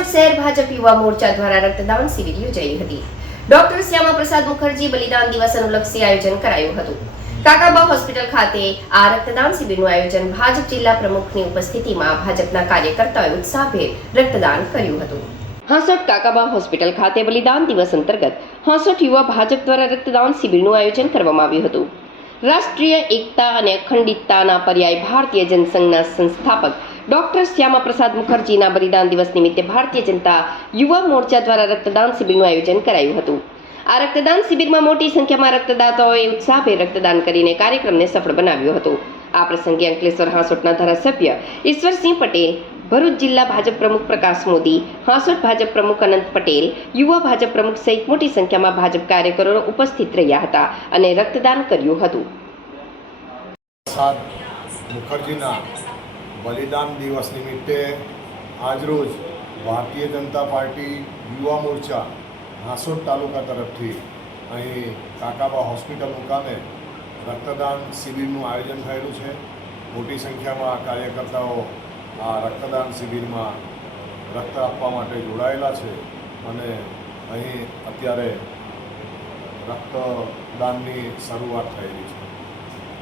હાંસોટ શહેર ભાજપ યુવા મોરચા દ્વારા રક્તદાન શિબિર યોજાઈ હતી. ડોક્ટર શ્યામા પ્રસાદ મુખર્જી બલિદાન દિવસ અનુલક્ષી આયોજન કરાયું હતું. કાકાબા હોસ્પિટલ ખાતે આ રક્તદાન શિબિરનું આયોજન ભાજપ જિલ્લા પ્રમુખની ઉપસ્થિતિમાં ભાજપના કાર્યકર્તાઓએ ઉત્સાહભેર રક્તદાન કર્યું હતું. હાંસોટ કાકાબા હોસ્પિટલ ખાતે બલિદાન દિવસ અંતર્ગત હાંસોટ યુવા ભાજપ દ્વારા રક્તદાન શિબિરનું આયોજન કરવામાં આવ્યું હતું. રાષ્ટ્રીય એકતા અને અખંડિતતાના પર્યાય ભારતીય જનસંઘના સંસ્થાપક ડોક્ટર શ્યામા પ્રસાદ મુખર્જીના બલિદાન દિવસ નિમિત્તે ભારતીય જનતા યુવા મોરચા દ્વારા રક્તદાન શિબિરનું આયોજન કરાયું હતું. આ રક્તદાન શિબિરમાં મોટી સંખ્યામાં રક્તદાતાઓએ ઉત્સાહભેર રક્તદાન કરીને કાર્યક્રમને સફળ બનાવ્યો હતો. આ પ્રસંગે અંકલેશ્વર હાંસોટના ધારાસભ્ય ઈશ્વરસિંહ પટેલ, ભરૂચ જિલ્લા ભાજપ પ્રમુખ પ્રકાશ મોદી, હાંસોટ ભાજપ પ્રમુખ અનંત પટેલ, યુવા ભાજપ પ્રમુખ સહિત મોટી સંખ્યામાં ભાજપ કાર્યકરો ઉપસ્થિત રહ્યા હતા અને રક્તદાન કર્યું હતું. મુખર્જીના બલિદાન દિવસ નિમિત્તે આજરોજ ભારતીય જનતા પાર્ટી યુવા મોરચા હાંસોદ તાલુકા તરફથી અહીં કાકાબા હોસ્પિટલ મુકામે રક્તદાન શિબિરનું આયોજન થયેલું છે. મોટી સંખ્યામાં કાર્યકર્તાઓ આ રક્તદાન શિબિરમાં રક્ત આપવા માટે જોડાયેલા છે અને અહીં અત્યારે રક્તદાનની શરૂઆત થયેલી છે.